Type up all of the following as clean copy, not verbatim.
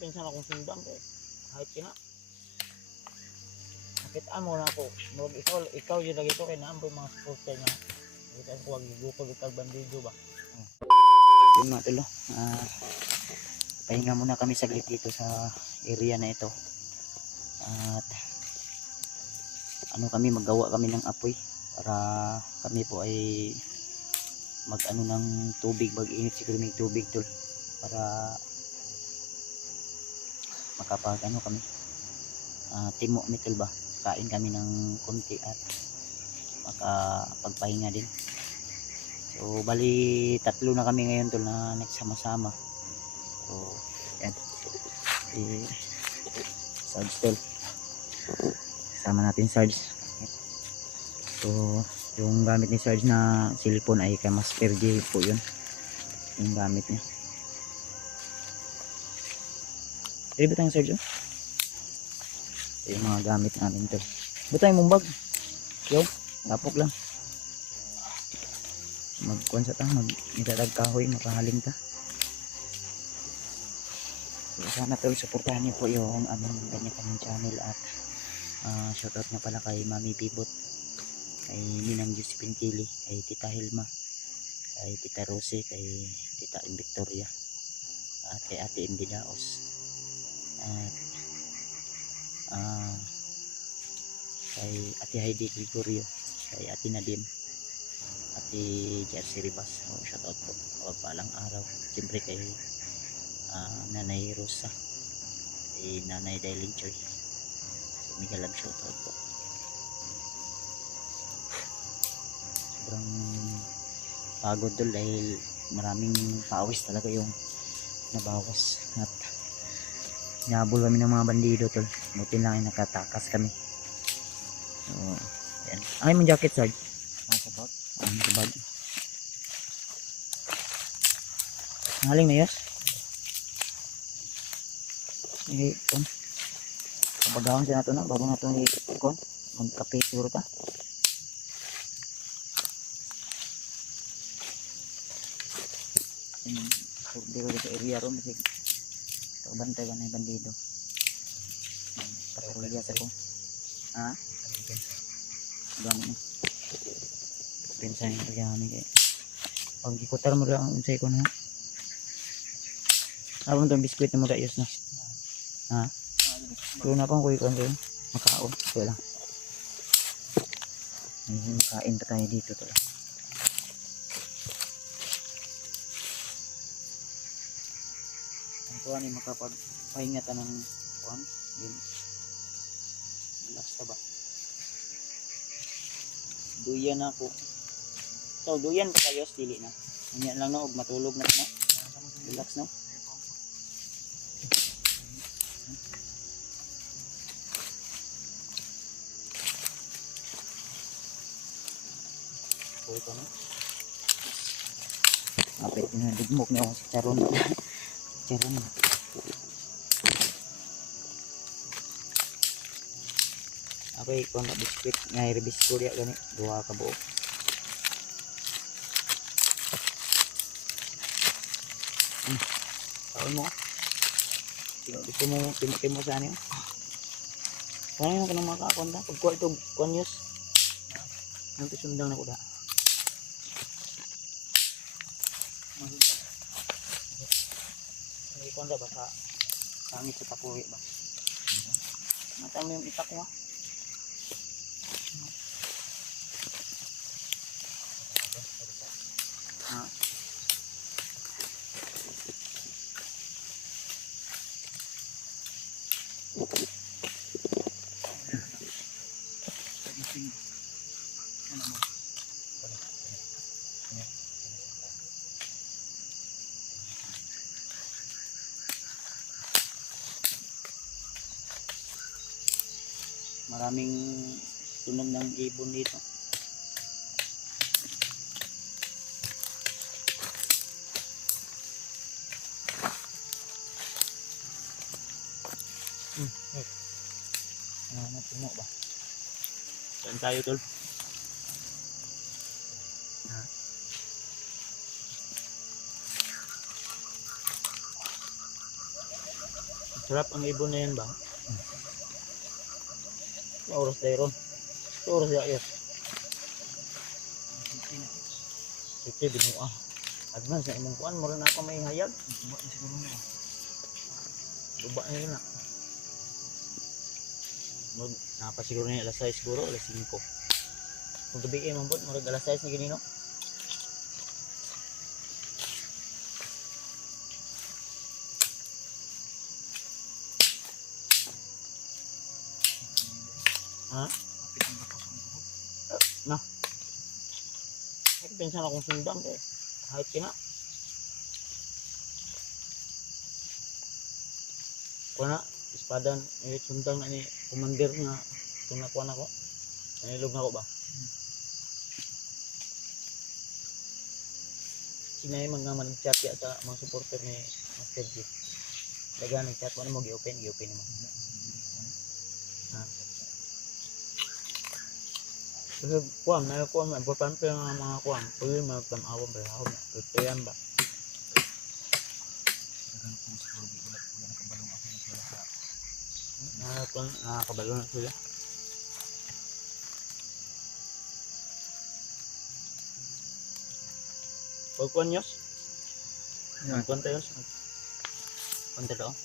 pinsan akong sundan eh. Kahit kina. Nakitaan mo na ako. Murag ikaw yung lagi ito kay naamboy mga supporter niya. Nakitaan ko wag gugukol itag bandido ba. Yun mga tol, pahinga muna kami saglit dito sa area na ito. At kami maggawa kami ng apoy para kami po ay mag ng tubig, mag-init siguro ng tubig tol para makapag kami timo nitol ba, kain kami ng konti at makapagpahinga din. So bali 3 na kami ngayon tol na nagsama-sama. So yan Sarge tol, sama natin Sarge. So yung gamit ni Sarge na cellphone ay kay Master J po yun, yung gamit niya. Pwede ba tayong Sarge? Yung mga gamit namin tol. Ba tayong mumbag? Yo, tapok lang. Magkuhan sa ta, mag-itatag kahoy, makahaling ta. So, sana tol, supportahan niyo po yung kanyang channel at shoutout na pala kay Mami Pibot, kay Ninang Josephine Kili, kay Tita Hilma, kay Tita Rose, kay Tita Victoria, at kay Ate Indy Daos, at kay Ate Heidi Gregorio, kay Ate Nadim, Ate Jersey Ribas. So, shoutout po, palang araw. Siyempre kay Nanay Rosa, kay Nanay Dailin Choy. So, mega love shoutout po. Sobrang pagod dol dahil maraming pawis talaga yung nabawas at nabul kami ng mga bandido tol. Buti lang ay nakatakas kami. So yan. Ay may jacket Sarge. Sa bag. Sa bag. Ngaling na yas. Kon. Kabagawan siya nato na bago nato kon. Magkape siguro ta. Dito sa area ron kasi bantay ka na yung bandido. Patrolya sa ko. Ha? Gano'n. Pensa yung kagami kaya. Pag ikutar mo lang ang ko na. Alam mo itong biskuit na mo rayos na. Ha? Pero na pang kuya ko kayo. Makaon. Kaya lang. Makain pa tayo dito to. Kuhan ay makapagpahinga ta ng kuhan din relax ta ba duyan na ako. So duyan pa kayo dili na ganyan lang no og matulog na no relax no. So ito no kapit na digmok niya ako sa charon charon. Ako ikon na biskuit nga i-biskuit ya gani duha ka buo. Kaon mo. Dito mo timo sa ano. Kaya ko na makakon ta pag kwarto konyos. Ang sundang na ko da. Ikon da ba sa sangit sa tapuwi ba? Matang mo yung itak mo. Maraming tunog ng ibon dito. Napuno ba? Saan tayo tol? Sarap ang ibon na yan ba? Sa oras tayo ron. Sa oras tayo. Sige, binuha. Advance na imong kuan, mura na ako may hayag. Luba na yun na. Napasiguro na yung alas 6 siguro, alas 5. Kung gabi kayo mambot, mura alas 6 na ganino. Ha? Na. Pinsan akong sundang eh. Kahit kina. Kuha na, ispadan, sundang na ni commander nga. Itong nakuha na ko. Nanilog na ko ba? Sinay mga mag-chat ya sa mga supporter ni Master G. Daga nag-chat mo na mo, gi-open mo. Ha? Kasi kuwan, may kuwan, importante nga mga kuwan. Pwede magtamawan ba? Pwede ba? Nakakabalo na sila. Huwag kuwan yos? Kuwan tayo yos? Kuwan tayo?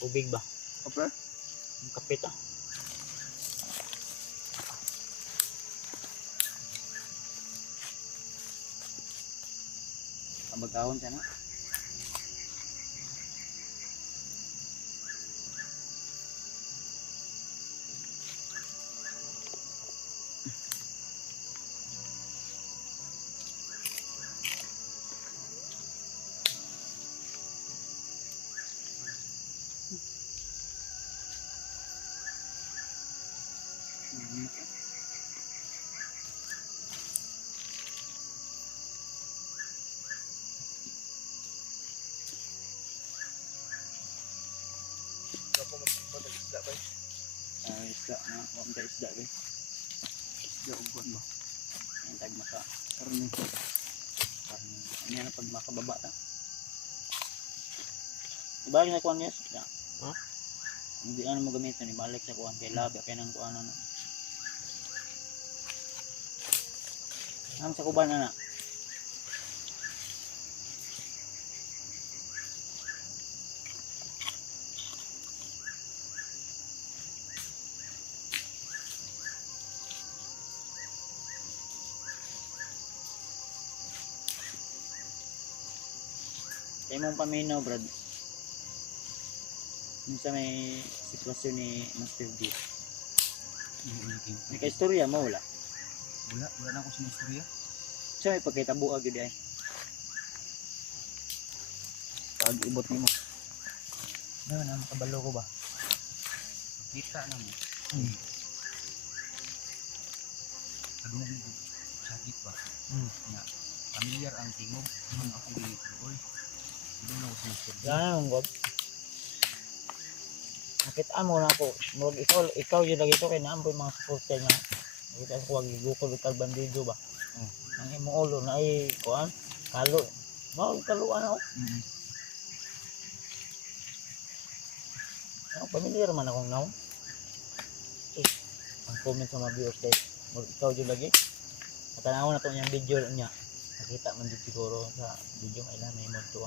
Ubig ba? Okay. Ang kapit ah. Kabagahon siya na. Isda na, huwag ka isda ba? Isda uguan ba? Ang tag maka karni. Karni. Ano yan pag makababa ta? Ibalik na kuhan yes? Ha? Hindi ano mo gamitin, ibalik sa kuhan. Kaya labi, kaya nang kuhan na. Ang sa kuban na na. Sa imong paminaw, brad. Yung sa may sitwasyon ni Master G. May ka-istorya mo, wala? Wala na ako sa istorya. Siya may pagkitabuag yun ay. Pag-ibot ni mo. Ano na, makabalo ko ba? Kita na mo. Kadungog mo sakit ba? Nga, familiar ang tingog. Ang ako dito, oy. Hindi na ako sa istorya. Yan ang god. Nakitaan mo na ako. Murag ikaw yun lagi ito kay naamboy mga supporter nga. Nakita ko wag igukol ikag bandido ba. Ang imong ulo na ay kuan kalo. Mao kaluan ako. Ako familiar man akong naon. Ang comment sa mga viewers guys. Murag ikaw yun lagi. Matanaw na to niyang video niya. Nakita man din siguro sa video may ilan may mod to.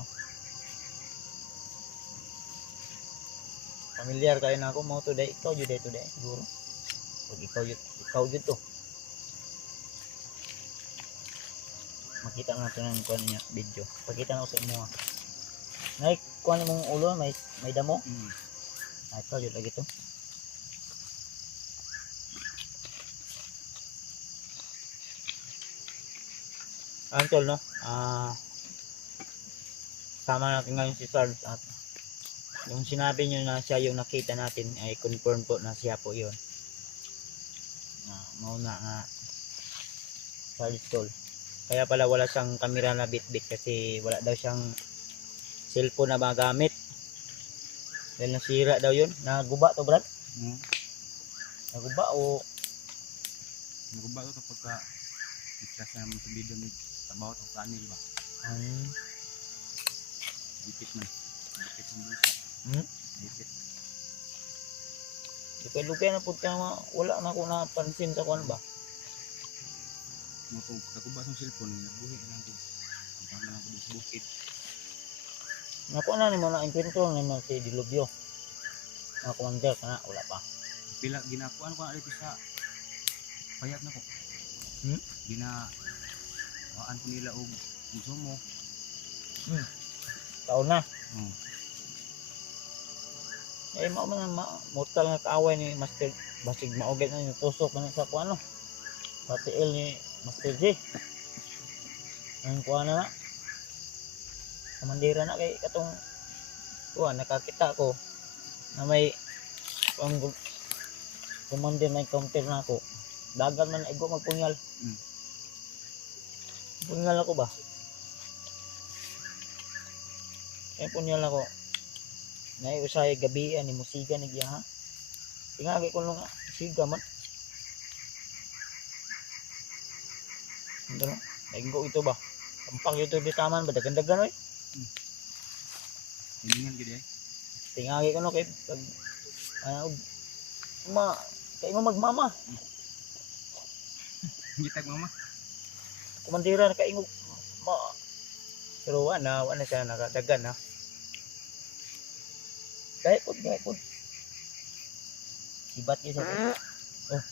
Familiar kayo na ako mo today, ikaw jud today siguro. Pag ikaw jud to. Makita na natin ang kuan niya video. Pakita na ko sa inyo. Nay kuan mong ulo may damo. Ay ikaw jud lagi to. Antol no. Sama natin ngayon si Sarge at yung sinabi nyo na siya yung nakita natin ay confirm po na siya po yun. Mauna nga Charles Tol. Kaya pala wala siyang kamera na bit-bit kasi wala daw siyang cellphone na magamit. Dahil nasira daw yun. Naguba to Brad? Naguba o? Naguba to pagka ikas na naman sa video ni trabaho itong kanil ba? Dikit man. Dikit ang bulsa. Hmm? Dikit. Lupay-lupay na po kaya wala na ako napansin sa kuan ba. Mga kung pagkakubas ng cellphone, nabuhi lang ko. Ang lang ako sa bukid. Nakuha na ni mo na impinto ni mo si Dilubyo. Mga commander kana wala pa. Pila ginakuan ko na dito sa payat na ko. Hmm? Ginawaan ko nila og konsumo. Taon na. Hmm. Eh mao man mortal nga kaaway ni Master basig maugit na yung tusok na sa kuano. Pati el ni Master J. Ang kuana na. Kamandira na kay katong kuan nakakita ko na may ang commander may counter na ako. Dagan man ego magpunyal. Punyal ako ba? Kaya punyal ako. Naiusay gabi ni musiga ni giya ha. Tingagi ko nung siga man. Ano? Nainggo ito ba? Kampak ito di taman ba dagan-dagan oy. Hiningan gid eh. Tingagi ko no kay pag kay mo magmama. Gitag mama. Kumandira na kaingog pero wala siya nakadagan ha. Gaya po. Sibat niya sa oh.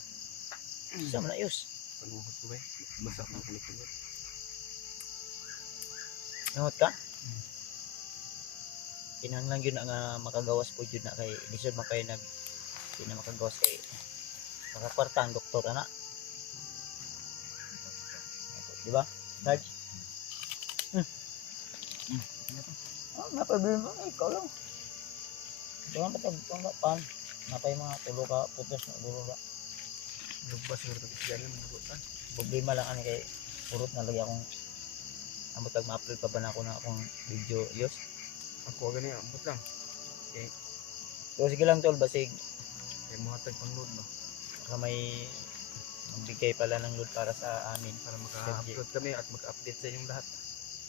Isa man ayos. Panuhot ko ba? Basak na kulit ko. Nahot ka? Kinahanglan yun nga makagawas po yun na kay lisod man kayo di na makagawas kay makakwarta ang doktor na. Di ba? Raj? Napabili mo, ikaw lang. Jangan patag-tanggapan. Napay mga tulo ka putos na guro na. Lubas ng pagkisiyan mo bukan. Problema lang ani kay purot na lagi akong ambot tag ma-upload pa ba na ako na akong video yos. Ako gani ambot lang. Okay. So sige lang tol basig Kay mo hatag pang load ba baka may magbigay pala ng load para sa amin para maka-upload kami at mag-update sa inyong lahat.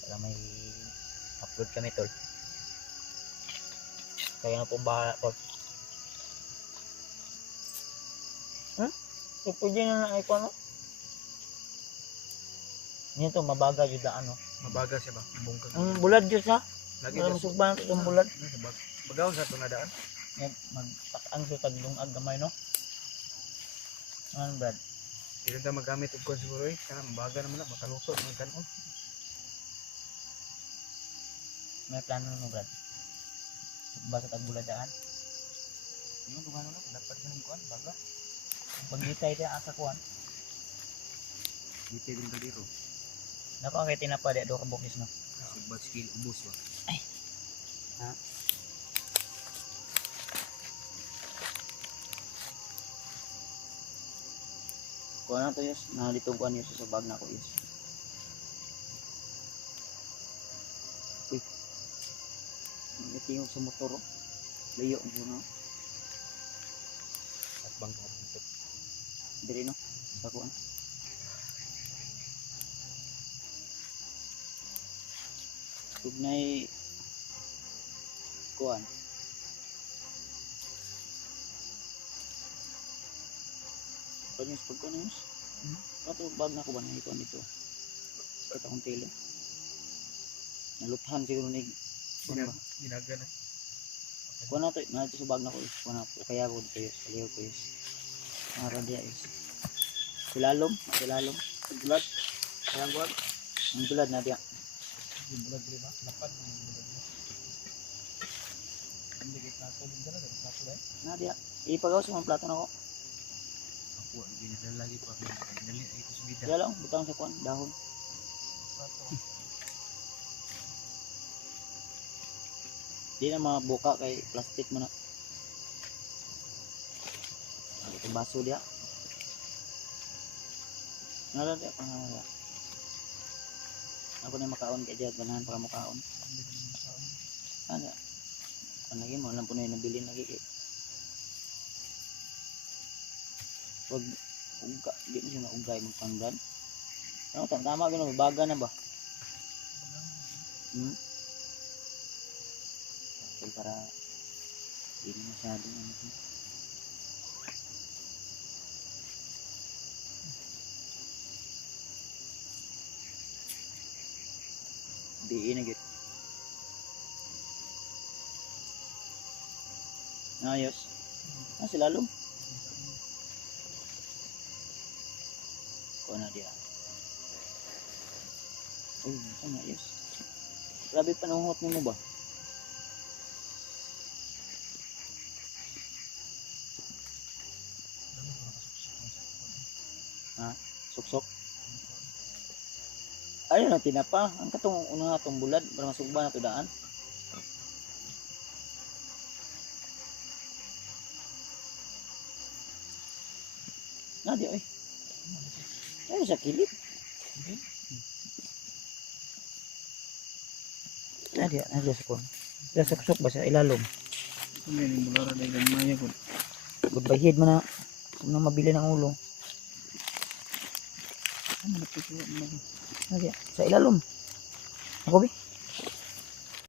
para may upload kami tol. Kaya na pong bahala tol. So pwede na na ikaw no? Yan to mabaga yun na ano. Mabaga siya ba? Bungkag. Ang bulad yun sa? Lagi Wala masugban itong bulad. Bagaw sa itong nadaan. Yan, magtakang sa tagdungag gamay no? Ano brad? Hindi tayo magamit og kon siguro eh. Kana mabaga naman na makaluto ng kanon. May plano mo brad? Ba sa tagbuladaan? Yung tungano na dapat sa ng kuan baga. Paggitay tayo asa kuan. Dito din kaliro. Nako kay tinapa di do ka bukis no. Subad skill ubos ba. Ha? Kuha na to yus. Nalitong kuha niyo sa bag na ko yus. Uy. Natingog sa motor oh. Layo mo no. At bang kapuntot. Diri no. Sa kuan. Tugnay kuan. Panyos pag kuan yus. Kato bag na ko ba na ikuan dito. Ito akong tilo. Naluthan siguro ni kuan ba. Ginaga na. Kuha na to, sa bag na ko is. Kuha na po, kaya ko dito is. Kaliw ko is. Mga radya is. Silalom, silalom. Bulat. Ayang bulat. Ang bulad na diya. Yung bulat dili ba? Lapad yung bulat. Hindi kay plato din dala, plato dai. Na diya. Ipagaw sa mga plato na ko. Ako ginadala lagi pa kay dali ay ko subida. Kaya lang, butang sa kuan, dahon. Plato. Di na mga buka kay plastic mo na. Ito baso diya. Nala diya, pangalan diya. Ako na makaon kay diya, ganahan para makaon. Ano? Ano lagi mo, alam po na yung nabili lagi kay. Wag, uga, di mo siya na ugay mong panggan. Ano, tama gano'n, baga na ba? para hindi na masyadong ano to. Diin na git. Ayos. Ah, sila lum. Kuha na diya. Uy, ano ayos. Grabe panuhot mo ba? Ha? Suksok? Ayun na tinapa. Ang katong una nga itong bulad para masugba na ito daan. Na di oy. Ayun sa kilid. Na di sa kon. Sa suksok ba sa ilalom? Ito may bulara na ilang maya ko. Goodbye head mo na. Kung na mabili ng ulo. Ano na po siya? Na di sa ilalom. Ako bi?